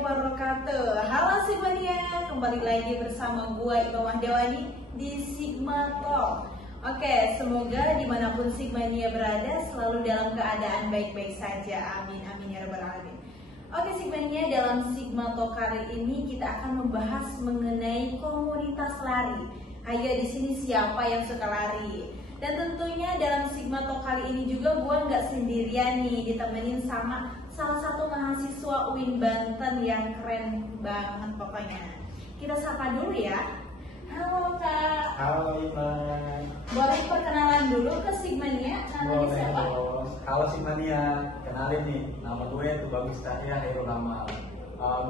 wabarakatuh. Halo Sigmania, kembali lagi bersama gua Iqamah Dewani di Sigma Talk. Oke, semoga dimanapun Sigmania berada selalu dalam keadaan baik-baik saja. Amin, amin ya rabbal alamin. Oke Sigmania, dalam Sigma Talk kali ini kita akan membahas mengenai komunitas lari. Ayo di sini siapa yang suka lari? Dan tentunya dalam Sigma Talk kali ini juga gue nggak sendirian nih, ditemenin sama salah satu mahasiswa UIN Banten yang keren banget pokoknya. Kita sapa dulu ya. Halo Kak. Halo Iman. Boleh perkenalan dulu ke Sigmania? Namanya siapa? Halo Sigmania, kenalin nih, nama gue itu Bagus Cahya Heru Ramal.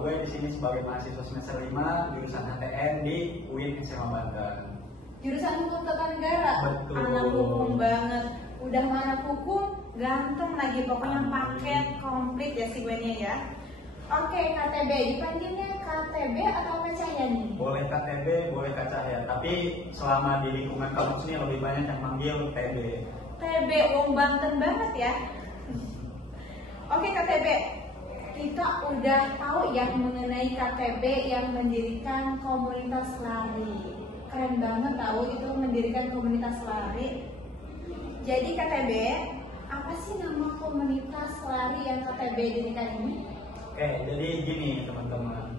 Gue di sini sebagai mahasiswa semester 5 jurusan HTN di UIN SMA Banten. Jurusan Hukum Tata Negara. Betul. Anak hukum banget. Udah anak hukum, ganteng lagi. Pokoknya paket komplit ya Sigmania ya. Oke, KTB. Dipanggilnya KTB atau Kak Cahya nih? Boleh KTB, boleh Kak Cahya. Tapi selama di lingkungan kampus ini lebih banyak yang manggil TB. TB, wong Banten banget ya. Oke KTB, kita udah tahu ya mengenai KTB yang mendirikan komunitas lari. Keren banget tahu itu mendirikan komunitas lari. Jadi KTB, apa sih nama komunitas lari yang KTB dirikan ini? Oke, jadi gini teman-teman,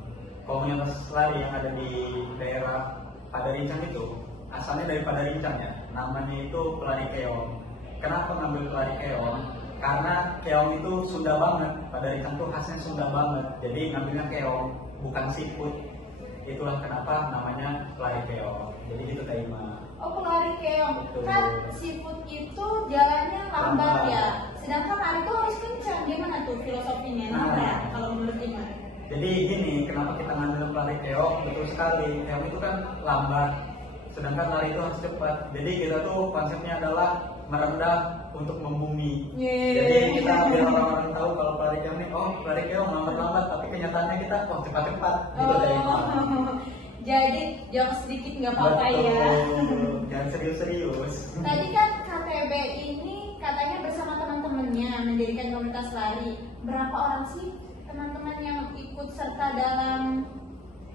komunitas lari yang ada di daerah Padarincang itu asalnya dari Padarincang ya, namanya itu Pelari Keong. Kenapa ngambil Pelari Keong? Karena keong itu Sunda banget, Padarincang tuh khasnya Sunda banget, jadi ngambilnya keong, bukan seafood. Itulah kenapa namanya pelari keong. Jadi gitu Kak Ima. Oh, pelari keong. Betul. Kan seafood itu jalannya lambat ya. Sedangkan lari itu harus kencang. Gimana tuh filosofinya? Nah, kalau menurut Ima? Jadi gini, kenapa kita ngambil pelari keong? Betul sekali. Keong itu kan lambat, sedangkan lari itu harus cepat. Jadi kita tuh konsepnya adalah merendah untuk membumi. Jadi kita biar orang-orang tahu kalau pelari keong ini, oh pelari keong lambat-lambat, tapi kenyataannya kita cepat-cepat. Gitu Kak Ima. Jadi jangan sedikit nggak apa-apa ya. Jangan serius-serius. Tadi kan KTB ini katanya bersama teman-temannya mendirikan komunitas lari. Berapa orang sih teman-teman yang ikut serta dalam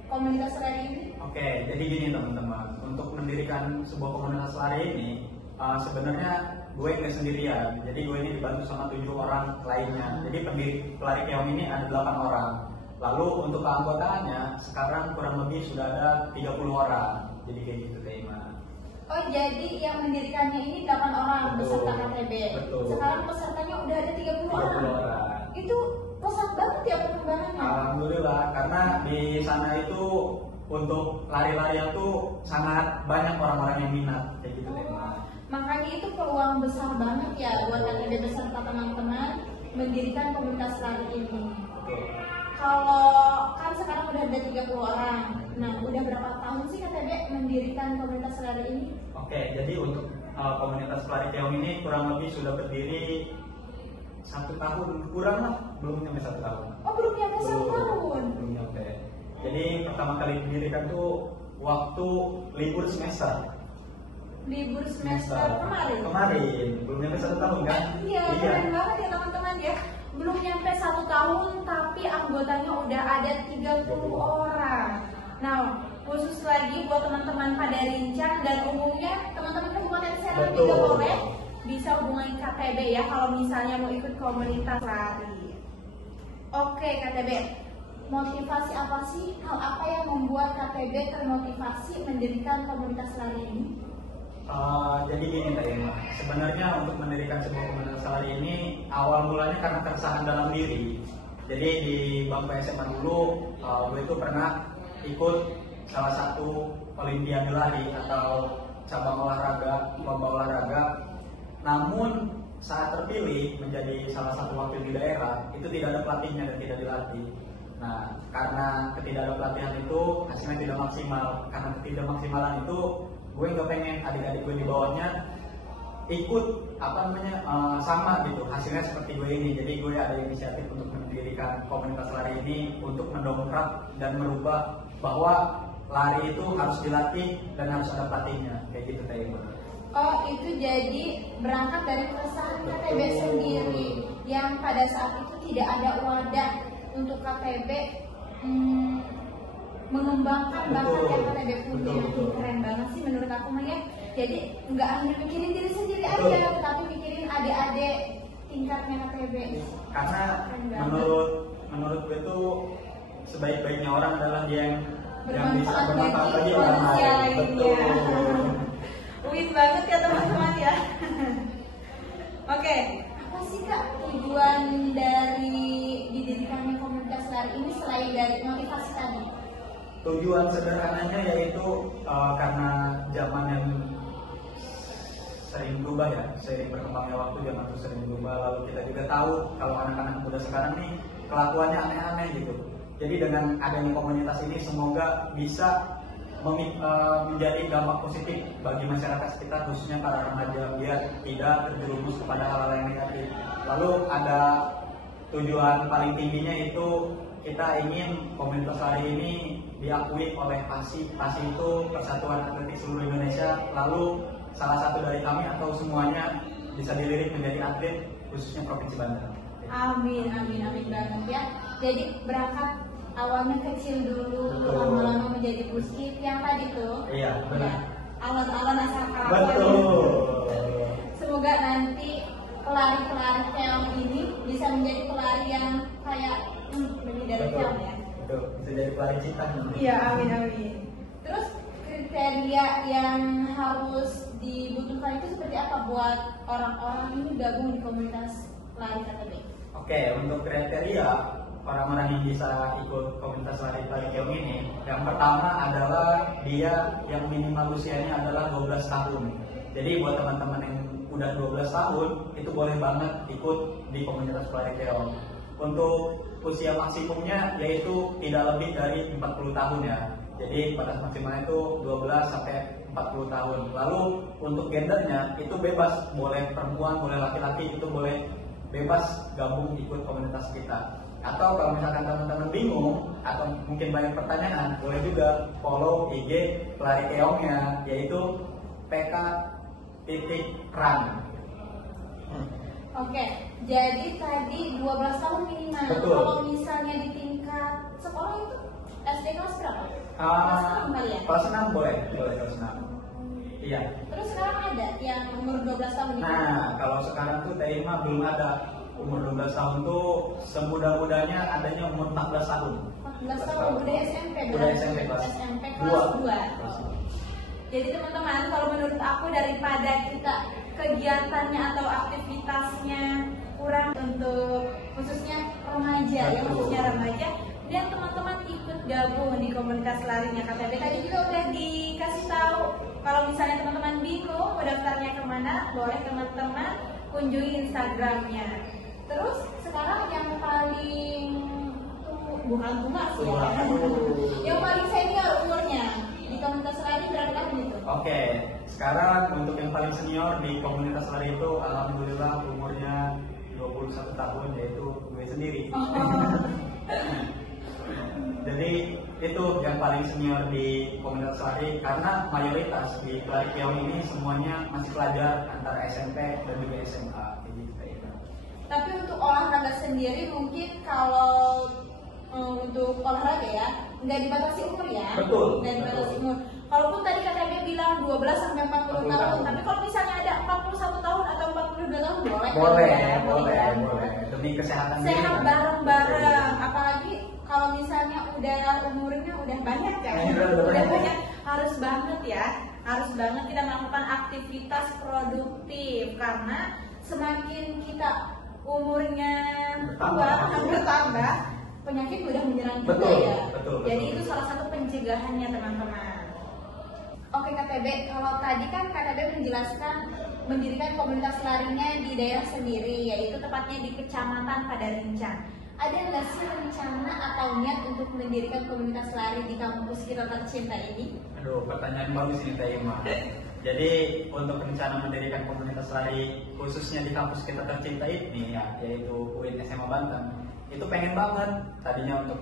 komunitas lari ini? Oke, jadi gini teman-teman, untuk mendirikan sebuah komunitas lari ini sebenarnya gue nggak sendirian. Jadi gue ini dibantu sama 7 orang lainnya. Jadi pendiri pelari keong ini ada 8 orang. Lalu untuk keanggotaannya sekarang kurang lebih sudah ada 30 orang. Jadi kayak gitu Kak Ima. Oh, jadi yang mendirikannya ini 8 orang Betul. peserta KTB. Betul. Sekarang pesertanya udah ada 30 orang. 30 orang. Itu pesat banget ya perkembangannya. Alhamdulillah, karena di sana itu untuk lari-larian tuh sangat banyak orang-orang yang minat kayak gitu Kak Ima. Makanya itu peluang besar banget ya buat KTB beserta teman-teman mendirikan komunitas lari ini. Betul. Kalau kan sekarang udah ada 30 orang. Nah, udah berapa tahun sih KTB mendirikan komunitas lari ini? Oke, jadi untuk komunitas pelari keong ini kurang lebih sudah berdiri 1 tahun, kurang lah, belum nyampe 1 tahun. Oh, belum nyampe 1 tahun. Belum nyampe. Jadi pertama kali didirikan tuh waktu libur semester. Libur semester kemarin. Kemarin, belum nyampe 1 tahun kan? Iya, keren banget ya teman-teman ya. Belum nyampe 1 tahun tapi anggotanya udah ada 30 orang. Nah, khusus lagi buat teman-teman Padarincang dan umumnya teman-teman Kabupaten Serang juga boleh bisa hubungi KTB ya kalau misalnya mau ikut komunitas lari. Oke KTB, motivasi apa sih? Hal apa yang membuat KTB termotivasi mendirikan komunitas lari ini? Jadi gini Kak Ima, sebenarnya untuk mendirikan sebuah komunitas lari ini awal mulanya karena keresahan dalam diri. Jadi di bangku SMA dulu, gue itu pernah ikut salah satu olimpiade lari atau cabang olahraga, lomba olahraga. Namun saat terpilih menjadi salah satu wakil di daerah, itu tidak ada pelatihnya dan tidak dilatih. Nah, karena ketidak ada pelatihan itu hasilnya tidak maksimal. Karena ketidakmaksimalan itu, gue nggak pengen adik-adik gue di bawahnya ikut sama gitu hasilnya seperti gue ini. Jadi gue ada inisiatif untuk mendirikan komunitas lari ini untuk mendongkrak dan merubah bahwa lari itu harus dilatih dan harus ada pelatihnya kayak gitu Teh. Oh, itu jadi berangkat dari keresahan KTB sendiri yang pada saat itu tidak ada wadah untuk KTB mengembangkan bakat yang KTB punya. Betul. Keren banget sih menurut aku Maya. Jadi nggak hanya mikirin diri sendiri Betul. aja, tapi mikirin adik-adik tingkatnya KTB. Karena Keren banget. menurut gue tuh sebaik-baiknya orang adalah dia yang bisa bermanfaat bagi orang manusia lain. lainnya. Betul. Win banget ya teman-teman ya. Oke, apa sih Kak tujuan dari didirikannya komunitas lari ini selain dari motivasi tadi? Tujuan sederhananya yaitu karena zaman yang sering berubah ya, sering berkembangnya waktu, zaman itu sering berubah. Lalu kita juga tahu kalau anak-anak muda sekarang nih kelakuannya aneh-aneh gitu. Jadi dengan adanya komunitas ini semoga bisa menjadi dampak positif bagi masyarakat sekitar, khususnya para remaja, biar tidak terjerumus kepada hal-hal yang negatif. Lalu ada tujuan paling tingginya itu kita ingin komunitas lari ini diakui oleh PASI. PASI itu Persatuan Atletik Seluruh Indonesia. Lalu salah satu dari kami atau semuanya bisa dilirik menjadi atlet, khususnya Provinsi Banten. Amin, amin, amin banget ya. Jadi berangkat awalnya kecil dulu, Betul. lama-lama menjadi puskip yang tadi tuh. Iya, benar. Alon-alon asal kapan. Betul. Semoga nanti pelari-pelari keong ini bisa menjadi pelari yang kayak lebih dari keong ya. Betul, bisa jadi pelari cita. Iya, amin, amin. Terus kriteria yang harus dibutuhkan itu seperti apa buat orang-orang ini gabung di komunitas lari KTB? Oke, untuk kriteria orang-orang yang bisa ikut komunitas lari keong ini, yang pertama adalah dia yang minimal usianya adalah 12 tahun. Jadi buat teman-teman yang udah 12 tahun itu boleh banget ikut di komunitas lari keong. Untuk usia maksimumnya yaitu tidak lebih dari 40 tahun ya. Jadi batas maksimalnya itu 12 sampai 40 tahun. Lalu untuk gendernya itu bebas, boleh perempuan, boleh laki-laki, itu boleh bebas gabung ikut komunitas kita. Atau kalau misalkan teman-teman bingung atau mungkin banyak pertanyaan, boleh juga follow IG pelari keongnya, yaitu pk.run. Oke, jadi tadi 12 tahun minimal. Betul. Kalau misalnya di tingkat sekolah itu SD kelas berapa? Kelas 6 kali ya? Kelas 6 boleh kelas 6. Iya. Terus sekarang ada yang umur 12 tahun itu? Nah, kalau sekarang tuh Taima belum ada. Umur 12 tahun tuh semudah-mudahnya adanya umur 14 tahun. 14 tahun, udah SMP Udah berarti? SMP kelas SMP 2. kelas 2. Jadi teman-teman, kalau menurut aku daripada kita kegiatannya atau aktivitasnya kurang untuk khususnya remaja, ya Betul. khususnya remaja, dan teman-teman ikut gabung di komunitas larinya KTB. Tadi juga udah dikasih tahu kalau misalnya teman-teman bingung mau daftarnya kemana, boleh teman-teman kunjungi Instagramnya. Terus sekarang yang paling bukan tua sih ya, yang paling senior umurnya di komunitas lari berapa tahun itu? Oke, sekarang untuk yang paling senior di komunitas lari itu alhamdulillah umurnya 21 tahun, yaitu gue sendiri. Jadi itu yang paling senior di komunitas lari, karena mayoritas di pelari keong ini semuanya masih pelajar antara SMP dan juga SMA. Tapi untuk olahraga sendiri mungkin kalau untuk olahraga ya nggak dibatasi umur ya. Betul. Nggak dibatasi umur. Kalaupun tadi KTB bilang 12 sampai 40 tahun, tapi kalau misalnya ada 41 tahun atau 42 tahun boleh. Boleh. Demi kesehatan diri. Sehat bareng-bareng, apalagi kalau misalnya udah umurnya udah banyak kan. Udah banyak, harus banget ya. Harus banget kita melakukan aktivitas produktif, karena semakin kita umurnya bertambah, penyakit mudah menyerang kita ya. Jadi itu salah satu pencegahannya teman-teman. Oke KTB, kalau tadi kan KTB menjelaskan mendirikan komunitas larinya di daerah sendiri, yaitu tepatnya di Kecamatan Padarincang. Ada nggak sih rencana atau niat untuk mendirikan komunitas lari di kampus kita tercinta ini? Aduh, pertanyaan bagus ini Taima. Jadi untuk rencana mendirikan komunitas lari khususnya di kampus kita tercinta ini ya, yaitu UIN SMA Banten, itu pengen banget tadinya untuk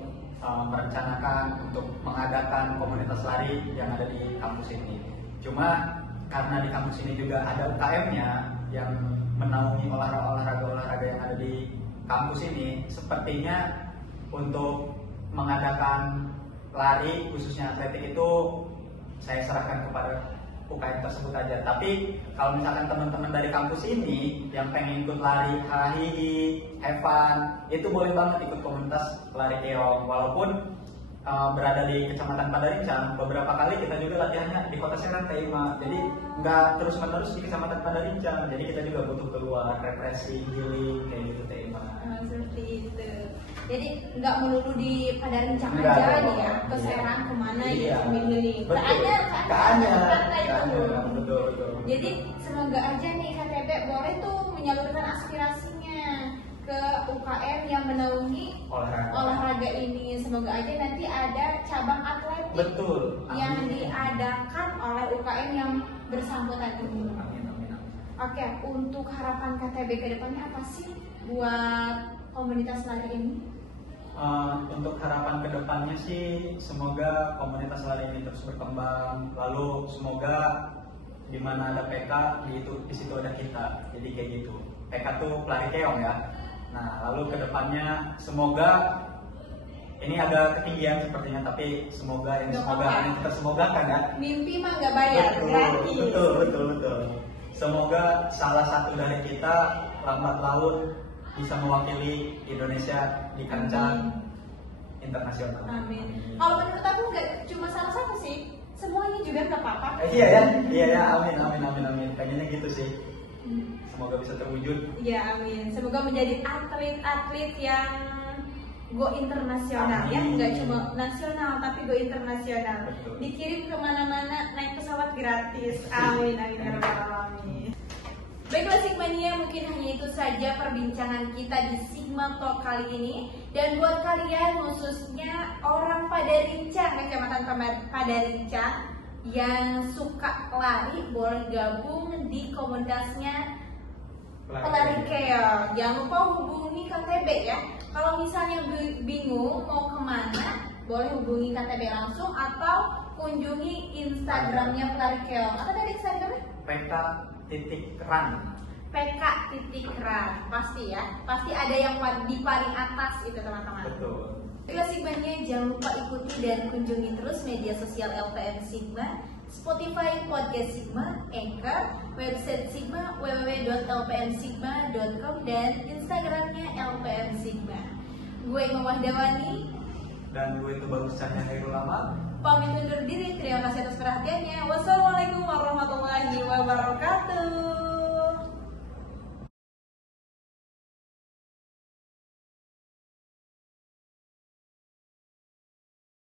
merencanakan untuk mengadakan komunitas lari yang ada di kampus ini. Cuma karena di kampus ini juga ada UKM-nya yang menaungi olahraga yang ada di kampus ini, sepertinya untuk mengadakan lari khususnya atletik itu saya serahkan kepada UKM tersebut aja. Tapi kalau misalkan teman-teman dari kampus ini yang pengen ikut lari hahihi, have fun, itu boleh banget ikut komunitas lari keong. Walaupun berada di Kecamatan Padarincang, beberapa kali kita juga latihannya di Kota Serang Teh Ima. Jadi nggak terus-menerus di Kecamatan Padarincang. Jadi kita juga butuh keluar, refreshing, healing kayak gitu Teh Ima. Seperti itu. Jadi nggak melulu di Padarincang Enggak, aja enggak. nih ya, ke Iya. Serang kemana Iya. gitu sambil-sambil. Betul. Keanyar. Betul. Jadi semoga aja nih KTB boleh tuh menyalurkan aspirasinya ke UKM yang menaungi olahraga ini. Semoga aja nanti ada cabang atletik Betul. yang Amin. diadakan oleh UKM yang bersangkutan ini. Amin. Oke, untuk harapan KTB ke depannya apa sih buat komunitas lari ini? Untuk harapan kedepannya sih semoga komunitas lari ini terus berkembang, lalu semoga di mana ada PK di situ ada kita, jadi kayak gitu. PK tuh pelari keong ya. Nah lalu kedepannya semoga ini agak ketinggian sepertinya, tapi semoga Nggak semoga apa-apa. yang kita semogakan ya. Mimpi mah nggak bayar, gratis. Betul. Semoga salah satu dari kita lambat laun bisa mewakili Indonesia di kancah internasional. Amin. Kalau menurut aku nggak cuma salah satu sih, semuanya juga nggak apa-apa. Iya ya, amin. Pengennya gitu sih. Semoga bisa terwujud. Ya amin. Semoga menjadi atlet-atlet yang go internasional ya, Amin. nggak cuma nasional tapi go internasional. Betul. Dikirim kemana-mana naik pesawat gratis. Amin ya rabbal alamin. Baiklah Sigmania, mungkin hanya itu saja perbincangan kita di Sigma Talk kali ini. Dan buat kalian khususnya orang Padarincang, Kecamatan Padarincang yang suka lari, boleh gabung di komunitasnya Pelari Keong. Jangan lupa hubungi KTB ya. Kalau misalnya bingung mau kemana, boleh hubungi KTB langsung atau kunjungi Instagramnya Pelari Keong. Apa tadi Instagramnya? PK.ran. PK.ran. Pasti ya. Pasti ada yang di paling atas itu teman-teman. Betul. Baiklah Sigmanya, jangan lupa ikuti dan kunjungi terus media sosial LPM Sigma, Spotify Podcast Sigma, Anchor, website Sigma www.lpmsigma.com, dan Instagramnya LPM Sigma. Gue Imam Dawani Dan gue itu baru Cahya Hairul Amal. pamit undur diri. Terima kasih atas perhatiannya. Wassalamualaikum warahmatullahi wabarakatuh.